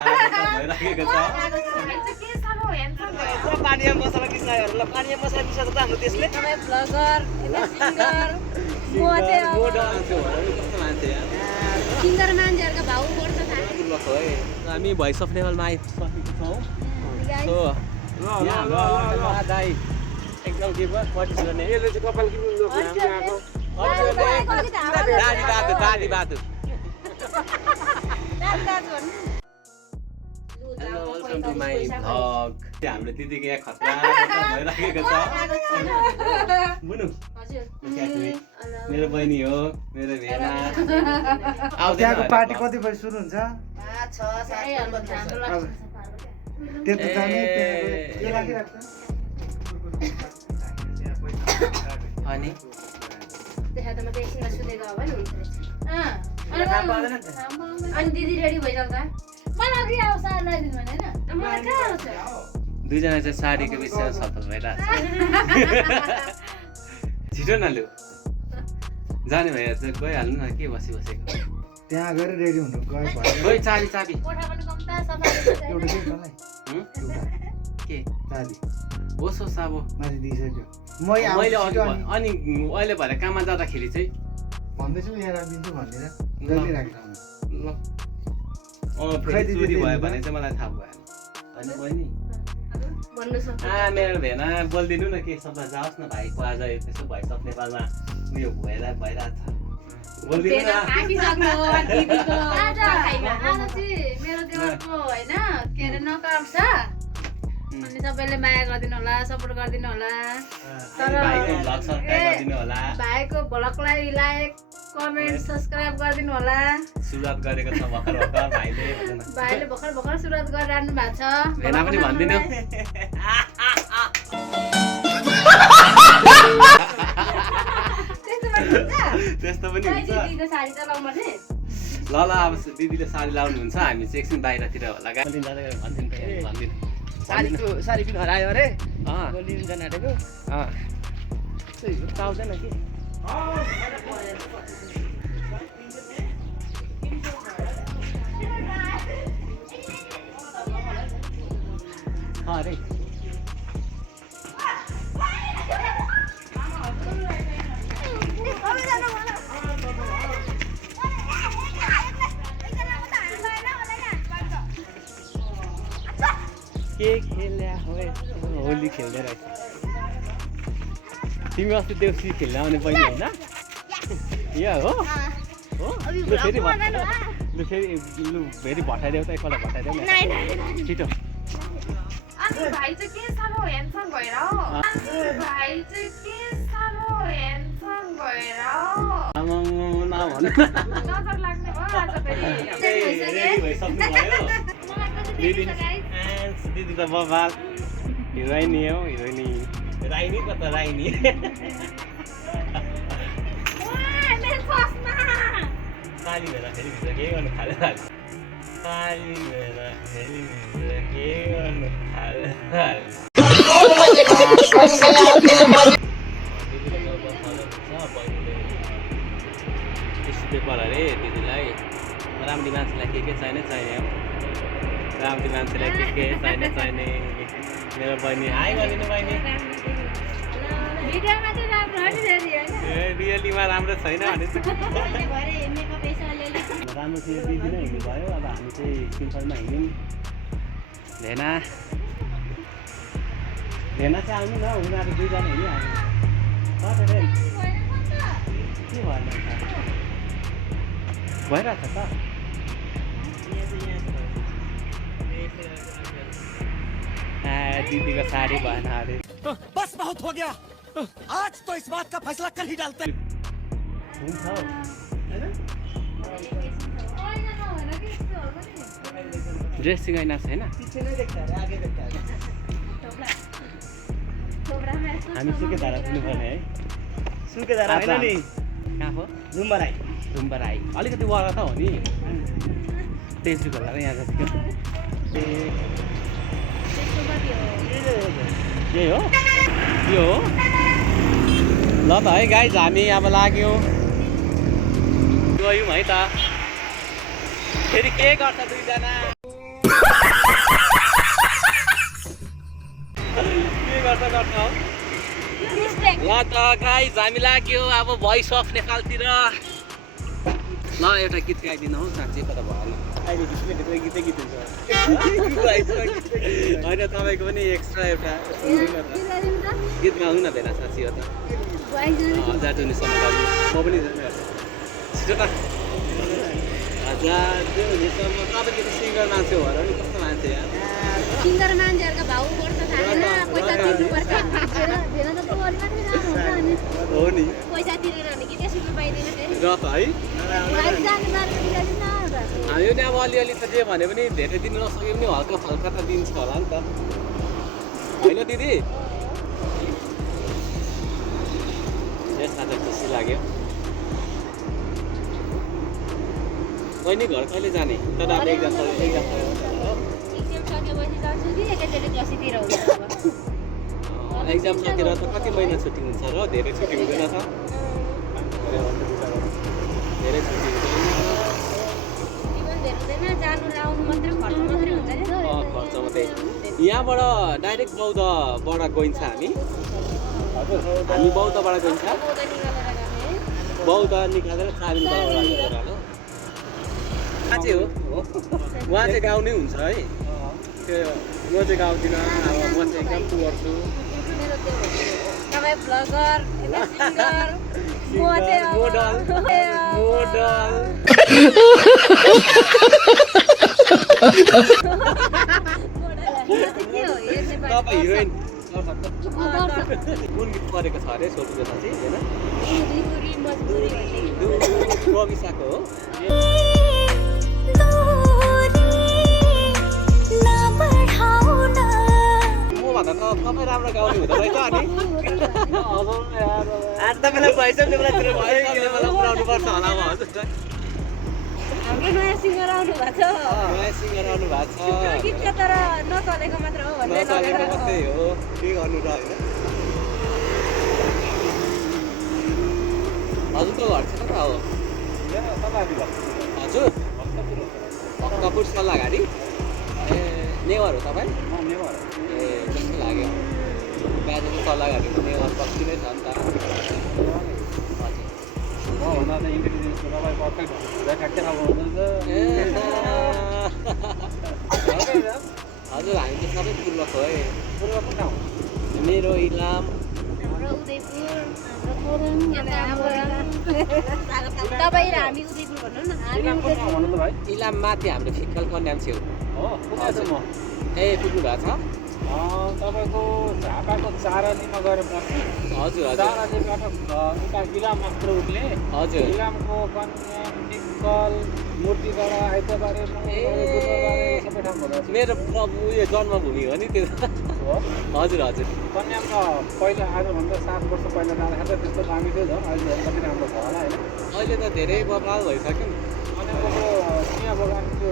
भइराखेको छ पानीमा मसला मिसायोहरूलाई पानीमा मसला मिसाउँछ त हाम्रो देशले ब्लगर सिङ्गर सिङ्गर मान्छेहरूको भाउ बढ्छ हामी भोइस अफ नेपालमा आइसकेको छौँ दाइ एकदम के भयो पटिसक्ने यसले चाहिँ कपाल किन दादी बातु hello welcome to my vlog हाम्रो दिदीको यहाँ खतरा भइराखेको छ बुनु मेरो बहिनी हो मेरो भेना त्यहाँको पार्टी कति बजी सुरु हुन्छ त्यति जाने अनि अनि दिदी रेडी भइसक्दा मलाई आउँछ लगाइदिनु भने हैन मलाई कहाँ आउँछ दुईजना चाहिँ साडीको विषयमा छलफल भइरहेछ छिटो न लु जाने भएर चाहिँ गइहाल्नु न के बसेको त्यहाँ गएर रेडी हुनु गयो गइ चाबी कोठा पनि कम्ता सफा एउटा के मलाई के चाबी होस् अब माथि दिइसक्यो मैले अनि अहिले भएर काममा जाँदाखेरि चाहिँ भन्दैछु यहाँ राखिदिन्छु भनेर जहिले राखिरहनु ल फेरि चोरी भयो भने चाहिँ मलाई थाहा भएन होइन बहिनी मेरो भेना बोलिदिनु न के सबै जाओस् न भाइको आज त्यसो भइसक्यो नेपालमा उयो भइरहेको छ बोलिदिनु न मेरो देवरको होइन के अरे नकाउ छ अनि सबैले माया गरिदिनु होला सपोर्ट गरिदिनु होला भाइको भ्लगलाई लाइक कमेन्ट सब्सक्राइब गरिदिनु होला सुरुवात गरेको छ भर्खर भाइले भर्खर सुरुवात गरिरहनु भएको छ भेना पनि भन्दिनु त्यस्तो पनि हुन्छ ल अब दिदीले साडी लाउनुहुन्छ हामी चाहिँ एकछिन बाहिरतिर होला भनिदिनु साडी पनि हरायो अरे लिनु जान आँटेको पाउँदैन कि अरे के खेल्ने होली खेल्दै रहेछ तिमी अस्ति देउसी खेल्न आउने बहिनी होइन यहाँ हो फेरि भटाइदेऊ त एकपल्ट भटाइदेऊ न छिटो भाइ चाहिँ के साह्रो ह्यान्डसम भएर नजर लाग्ने भयो आज फेरि दिदी त बबाल हिरोइनी हो हिरोइनी राइनी त राइनी काली भएर फेरि भित्र के गर्नु थाल्यो काली भएर फेरि भित्र के गर्नु थाल्यो पेपर अरे दिदीलाई राम्री मान्छेलाई के चाहिने हो राम्री मान्छेलाई के चाहिने मेरो बहिनी हाई गरिदिनु बहिनी रियलीमा राम्रो छैन भने राम्रो थियो दिदी नै हिँड्नुभयो अब हामी चाहिँ सिम्पलमा हिँड्यौँ भेना चाहिँ आउनु न उनीहरू दुईजना हिँडिहाल्नु के भएन भइरहेछ त दीदी का साड़ी पहना रहे बस बहुत हो गया आज तो इस बात का फैसला कल ही डालते हैं ड्रेसिङ ऐना छैन हामी सुकेधारा पुग्नुपर्ने है सुकेधारा होइन नि कहाँ हो रुम्बराई अलिकति वर त हो नि तेस्रो खोला र यहाँ जतिको यही हो यो हो ल त है गाइज हामी अब लाग्यौँ गयौँ है त फेरि के गर्छ दुईजना ल त गाइस हामी लाग्यो अब भोइस अफ नेपालतिर ल एउटा गीत गाइदिनु हौ साँच्चै तर भएन अहिले गीतै गीत हुन्छ होइन तपाईँको पनि एक्स्ट्रा एउटा गीत गाउनु न भेला साँच्ची हो त जाटुनीसम्म गाउनु म पनि छिटो त जाटुनीसम्म तपाईँको त सिङ्गर मान्छे हो र नि कस्तो मान्छे यार सिङ्गर मान्छेहरूको भाउ बढ्छ थालेन पैसा तिर्नुपर्छ भेना त तँ अलिक मात्रै राम्रो हुन्छ अनि हो नि पैसा तिरेर भने कि त्यसरी पाइँदैन फेरि र त है भाइ जाने बारेमा मिलाइदिनु न एउटा हामी पनि अब अलिअलि त जे भने पनि धेरै दिन नसके पनि हल्का फल्का त दिन्छ होला नि त होइन दिदी ए साँच्चै खुसी लाग्यो बहिनी घर कहिले जाने तर अब एक्जाम सकेपछि जान्छु कि एकैचोटि क्लासतिर हुन्छ अब एक्जाम सकेर त कति महिना छुट्टी हुन्छ र धेरै छुट्टी हुँदैन त धेरै छुट्टी हुँदैन जीवन धेरै हुँदैन जानु र आउनु मात्रै खर्च मात्रै हुन्छ नि खर्च मात्रै यहाँबाट डाइरेक्ट बौद्धबाट गइन्छ हामी हामी बौद्धबाट गइन्छ बौद्ध निकालेर चाबिनबाट साँच्चै हो उहाँ चाहिँ गाउने हुन्छ है त्यो म चाहिँ गाउँदिनँ अब म चाहिँ एकदम टु गर्छु तपाईँ भ्लगर सिङ्गर म चाहिँ मोडल तपाईँ हिरोइन कुन गीत परेको छ अरे सोध्नु साँच्ची होइन प्रविशाको हो मभन्दा त तपाईँ राम्रो गाउने हुँदो रहेछ अनि आज तपाईँलाई भइस नेपालतिर पुऱ्याउनु पर्छ होला म हाम्रो नयाँ सिङ्गर आउनु भएको छ नयाँ सिङ्गर आउनु भएको छ गीत चाहिँ तर नचलेको मात्र हो भन्दै नचलेको मात्रै हो के गर्नु र होइन हजुरको घर चाहिँ कता हो हजुर भक्तपुर सल्लाहघारी ए नेवार हो तपाईँ ए जस्तो लाग्यो बिहान चाहिँ सल्लाहघारीको नेवार बस्ती नै छ नि त हजुर हामी त सबै पूर्वको है मेरो इलाम हाम्रो उदयपुर हाम्रो तपाईँ र हामी उदयपुर भन्नु न इलाम माथि हाम्रो फिक्कल कन्याम छेउ ए पुग्नु भएको छ तपाईँको झापाको चारालीमा गएर बस्नु हजुर हजुर चारालीबाट उता इलाम मात्र उठ्ने हजुर इलामको कन्याम टिक्कल मूर्तिबाट आइतबारे सबै ठाउँ हुँदो मेरो उयो जन्मभूमि हो नि त्यो हो हजुर हजुर कन्याम त पहिला आजभन्दा 7 वर्ष पहिला जाँदाखेरि त त्यस्तो दामी थियो झन् अहिले कति राम्रो छ होला होइन अहिले त धेरै बदलाव भइसक्यो नि कन्यामको चिया बगानको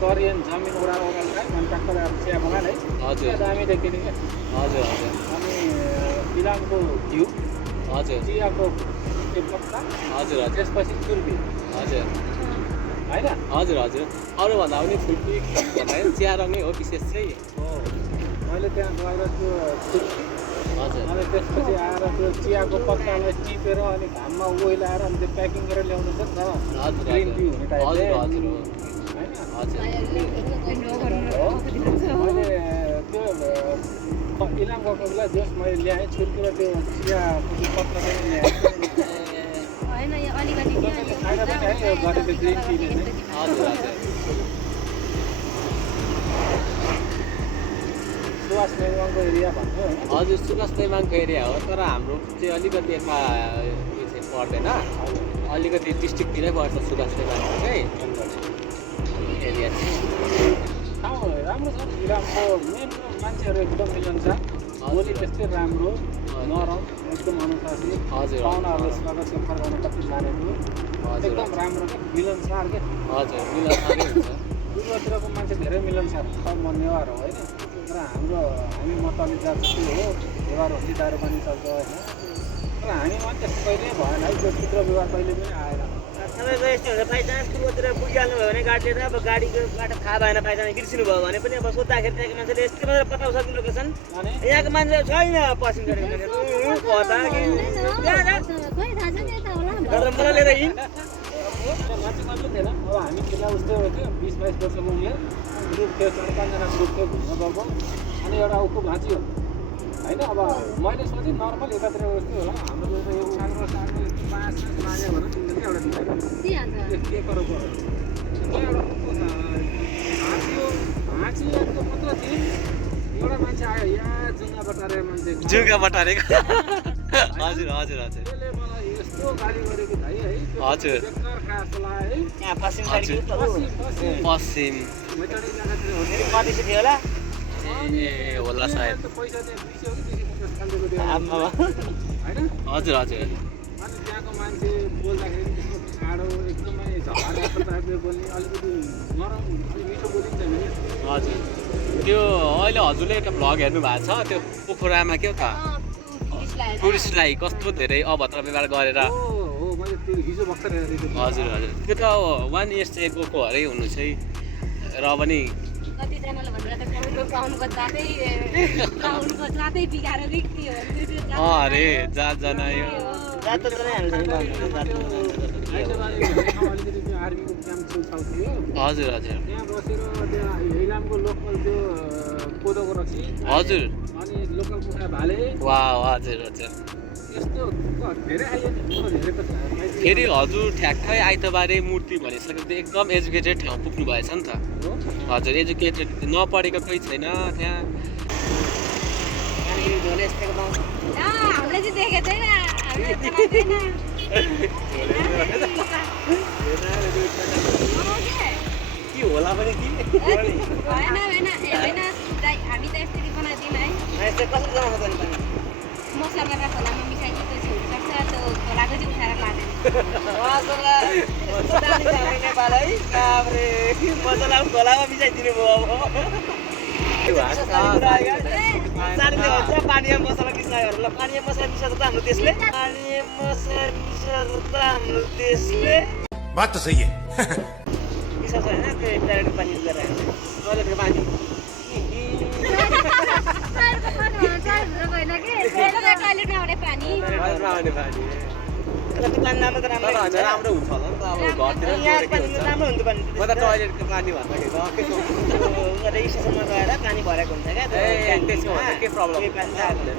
करियन जमिन उडाएर खायो अनि ट्याक्टर चिया बगान है हजुर दामी देखिने क्या हजुर हजुर अनि इलामको घिउ हजुर चियाको त्यो पत्ता हजुर हजुर त्यसपछि छुर्पी हजुर होइन हजुर हजुर अरूभन्दा पनि छुर्पी भन्दाखेरि चिया रङै हो विशेष चाहिँ हो मैले त्यहाँ गएर त्यो छुर्पी हजुर अनि त्यसपछि आएर त्यो चियाको पत्तालाई टिपेर अनि घाममा ओइलाएर अनि त्यो प्याकिङ गरेर ल्याउनु छ नि हजुर त ग्रिन टी हुने हजुर टाइपले हजुर हो होइन हजुर मैले त्यो इलाम गएको बेला जस मैले ल्याएँ छुर्पी र त्यो चियाको त्यो पत्ता पनि ल्याएँ होइन यो अलिकति खाएर पनि है यो गरेको ग्रिन टीले चाहिँ हजुर हजुर सुवास नेवाङको एरिया भन्छु होइन हजुर सुभाष नेमाङको एरिया हो तर हाम्रो चाहिँ अलिकति यता उयो चाहिँ पर्दैन अलिकति डिस्ट्रिक्टतिरै पर्छ सुभाष नेमाङको चाहिँ एरिया चाहिँ ठाउँ राम्रो छ इलामको मेन मान्छेहरू एकदम मिलनसार बोली त्यस्तै राम्रो नरम एकदम अनुशासित हजुर पाहुनाहरूले स्वागत सत्कार गर्न कति मानेको हजुर एकदम राम्रो क्या मिलनसार क्या हजुर मिलनसारै हुन्छ पूर्वतिरको मान्छे धेरै मिलनसार म नेवार हो होइन तर हामी मतली जात के हो व्यवहार हो दारू पानी चल्छ होइन तर हामी मान्छे कहिले भएन है त्यो चित्र व्यवहार कहिले पनि आएन तपाईँको यस्तो हुन्छ बाइचान्स कुरोतिर पुगिहाल्नु भयो भने गाडीले त अब गाडीको बाटो थाहा भएन बाइचान्स बिर्सिनु भयो भने पनि अब सोद्धाखेरि त्यहाँको मान्छेले यस्तै मात्रै बताउँछ कि लोकेसन यहाँको मान्छे छैन पश्चिम गरेको पता कि खोइ थाहा छैन यता होला मलाई लिएर हिँड मान्छे मात्रै थिएन अब हामी बेला उस्तै हो थियो 20-22 वर्षको उमेर ग्रुप थियो 4-5जना ग्रुप थियो घुम्न गएको अनि एउटा उखु भाँचियो होइन अब मैले सोचेँ नर्मल एकातिर यस्तै होला हाम्रो यो उखाम्रो सानो बाँस माग्यो भने तिमीले एउटा दिखायो के करो एउटा उखु भाँचियो मात्र थिएँ एउटा मान्छे आयो या जुङ्गा बटारे मान्छे जुगा बटारेको हजुर हजुर हजुर त्यसले मलाई यस्तो गाली गरेको भाइ है हजुर बेकार खास लाग्यो है यहाँ पश्चिम साइडको पश्चिम मैतडी जग्गातिर हो नि कतिसो थियो होला ए होला सायद पैसा चाहिँ 200 हो कि 250 कालेको थियो आम्मा हैन हजुर हजुर अनि त्यहाँको मान्छे बोल्दाखेरि त्यस्तो ठाडो एकदमै झगडा टाइपले बोल्ने अलिकति नरम अलि मिठो बोलिन्छ नि हजुर त्यो अहिले हजुरले एउटा भ्लग हेर्नु भएको छ त्यो पोखरामा के हो त टुरिस्टलाई कस्तो धेरै अभद्र व्यवहार गरेर हो मैले त्यो हिजो भर्खर हेरेको थिएँ हजुर हजुर त्यो त 1 इयर्स चाहिँ गएको अरे हुनु चाहिँ र पनि कतिजनाले भनेर त करोडको पाउनुको जातै बिगाएर कि के हो अरे जातजना यो जात त नै हाल्छ अलिकति त्यो आर्मीको क्याम्प छेउछाउ थियो हजुर हजुर त्यहाँ बसेर त्यहाँ हिलामको लोकल त्यो कोदोको रक्सी हजुर अनि लोकल कुखुरा भाले वा हजुर हजुर यस्तो धेरै आयो नि म हेरेको छ फेरि हजुर ठ्याक्कै आइतबारे मूर्ति भनिसकेपछि एकदम एजुकेटेड ठाउँ पुग्नु भएछ नि त हजुर एजुकेटेड नपढेको कोही छैन त्यहाँ हामीले चाहिँ देखेको छैन हामीले थाहा छैन के होला भने कि होइन होइन होइन हामी त यसरी बनाइदिउँ है यस्तो कसरी जनाउँछ नि पानी मसला खोलामा मिसाइदिनु त हुनसक्छ त्यो खोलाको चाहिँ उठाएर लाँदैन नेपाल है बाबरे मसला खोलामा मिसाइदिनु भयो अब पानीमा मसला मिसायोहरूलाई पानीमा मसला मिसाउँछ त हाम्रो देशले पानीमा मसला मिसाउँछ त हाम्रो देशले बात तो सही है मिसाउँछ होइन त्यो डाइरेक्ट पानी गरेर टोइलेटको पानी टोइलेटमा आउने पानी तर त्यो पानी राम्रो त राम्रो हुन्छ राम्रो हुन्छ होला नि त अब घरतिर यहाँ पानी राम्रो हुन्छ पानी म त टोइलेटको पानी भन्दाखेरि स्टेसनमा गएर पानी भरेको हुन्छ क्या त्यसको भन्दा के प्रब्लम पानी त आएको हुँदैन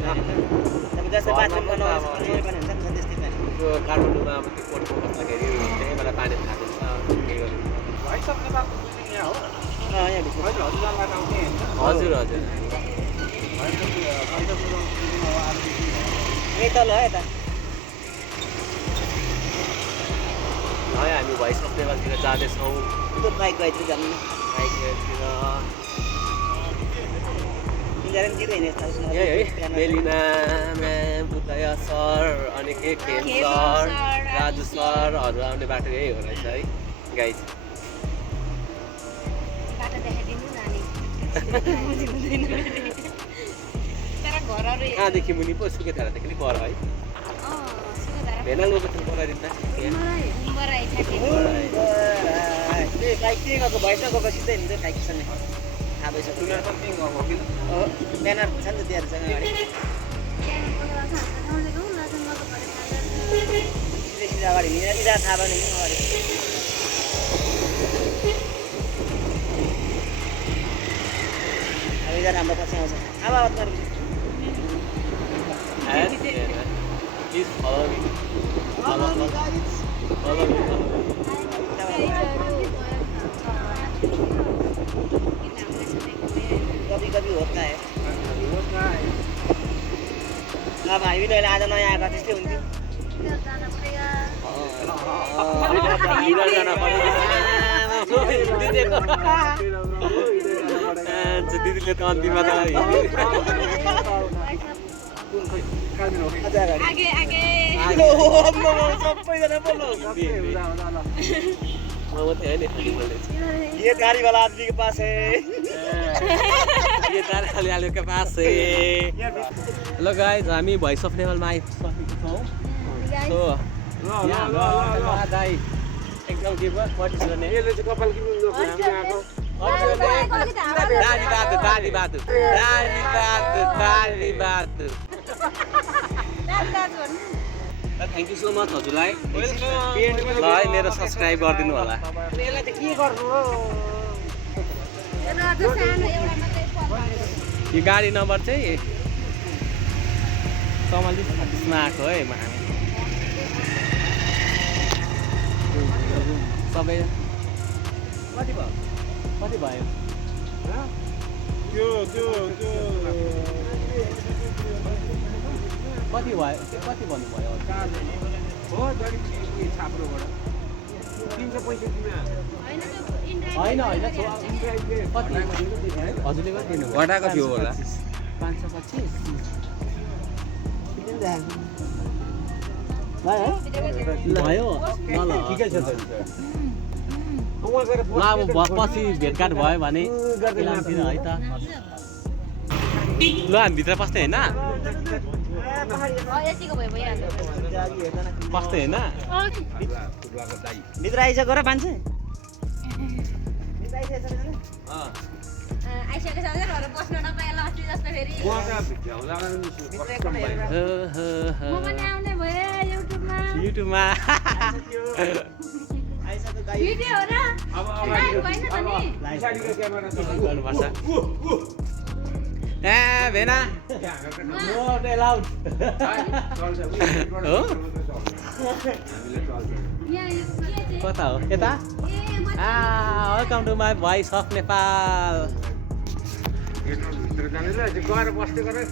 जस्तै बाथरुम गर्नु पानी हुन्छ नि त त्यस्तै पानी त्यो काठमाडौँमा अब त्यो कोटको बस्दाखेरि त्यहीँबाट पानी थालिन्छ के गर्नु भाइ सब नेपालको बिल्डिङ यहाँ हो यहाँ भित्र मैले हजुर जानलाई आउँथेँ होइन हजुर हजुर यही तल हो यता है हामी भोइस अफ नेपालतिर जाँदैछौँ त्यो बाइक गएतिर जानु बाइकतिर तिनीहरू पनि जिरो हिँडेको छ यही है बेलिना म्याम बुद्धया सर अनि के खेम सर राजु सरहरू आउने बाटो यही हो रहेछ है गाइज बाटो देखाइदिनु नानी तर घरहरू कहाँदेखि मुनि पो सुकेधारादेखि पर है भेना लोकेसन बोलाइदिन्छ बाइक के गएको भएछ गएको सिधै हुन्छ बाइकसँग थाहा भइसक्यो तुलना पनि त्यहीँ गएको कि ब्यानर छ नि त त्यहाँहरूसँग अगाडि सिधा अगाडि इजा थाहा भयो नि अगाडि अब इजा हाम्रो पछि आउँछ अब Please follow me. Follow me. Follow me. कभी कभी होता है होता है अब हामी पनि अहिले आज नयाँ आएको त्यस्तै हुन्थ्यो हिँडेर जान दिदीले त अन्तिममा त आगे आगे सबैजना बोल्नु म मात्रै होइन खालि बोल्दैछु ये गाडी वाला आदमी के पास है ये ताराले आलुका पास हेलो गाइज हामी भोइस अफ नेपालमा आइसकेको छौँ सो दाइ एकदम के भयो पट्टी गर्ने यसले चाहिँ कपाल किन लोक हामी आएको दादी Baat thank you so much हजुरलाई ल है मेरो सब्सक्राइब गरिदिनु होला यसलाई चाहिँ के गर्नु हो यो गाडी नम्बर चाहिँ 4436मा आएको है हामी सबै कति भयो कति भन्नुभयो हो जरी छाप्रोबाट 365 होइन कति हजुरले कति दिनु घटाएको थियो होला 525 भयो ल ठिकै छ त ल अब पछि भेटघाट भयो भने लामतिर है त ल हामी भित्र पस्ने होइन पस्ने होइन भित्र आइसक्यो र मान्छे युट्युबमा गर्नुपर्छ ए भेना हो कता हो यता welcome to my voice of Nepal गएर बस्दै गरेर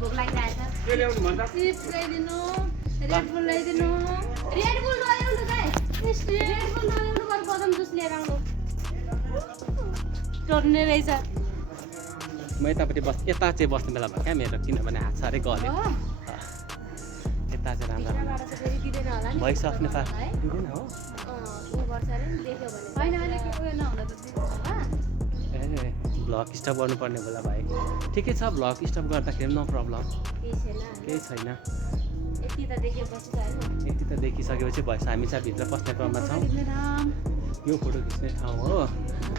भोक लागिरहेछ चिप्स ल्याइदिनु रेड बुल ल्याइदिनु रेड बुल ल्याउनु गाइस रेड बुल ल्याउनु पर बदाम जुस लिएर आउनु टर्ने रहेछ म यतापट्टि यता चाहिँ बस्ने बेला भयो क्या मेरो किनभने हात साह्रै गल्यो यता चाहिँ राम्रो भोइस अफ नेपाल दिँदैन हो भ्लग स्टप गर्नुपर्ने बेला भाइ ठिकै छ भ्लग स्टप गर्दाखेरि नो प्रब्लम केही छैन यति त देखिसकेपछि भएछ हामी चाहिँ भित्र पस्ने क्रममा छौँ यो फोटो खिच्ने ठाउँ हो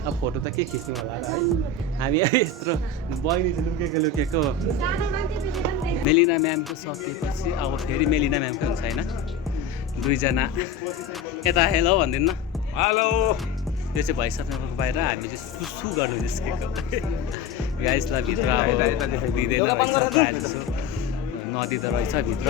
अब फोटो त के खिच्नु होला र है हामी यत्रो बहिनी चाहिँ लुकेको मेलिना म्यामको सकिएपछि अब फेरि मेलिना म्यामको हुन्छ होइन दुईजना यता हेलो भनिदिनु न हेलो यो चाहिँ भइसक्नुको बाहिर हामी चाहिँ सुसु गर्नु निस्केको गाइसलाई भित्र अब दिँदैन रहेछ नदिँदो रहेछ भित्र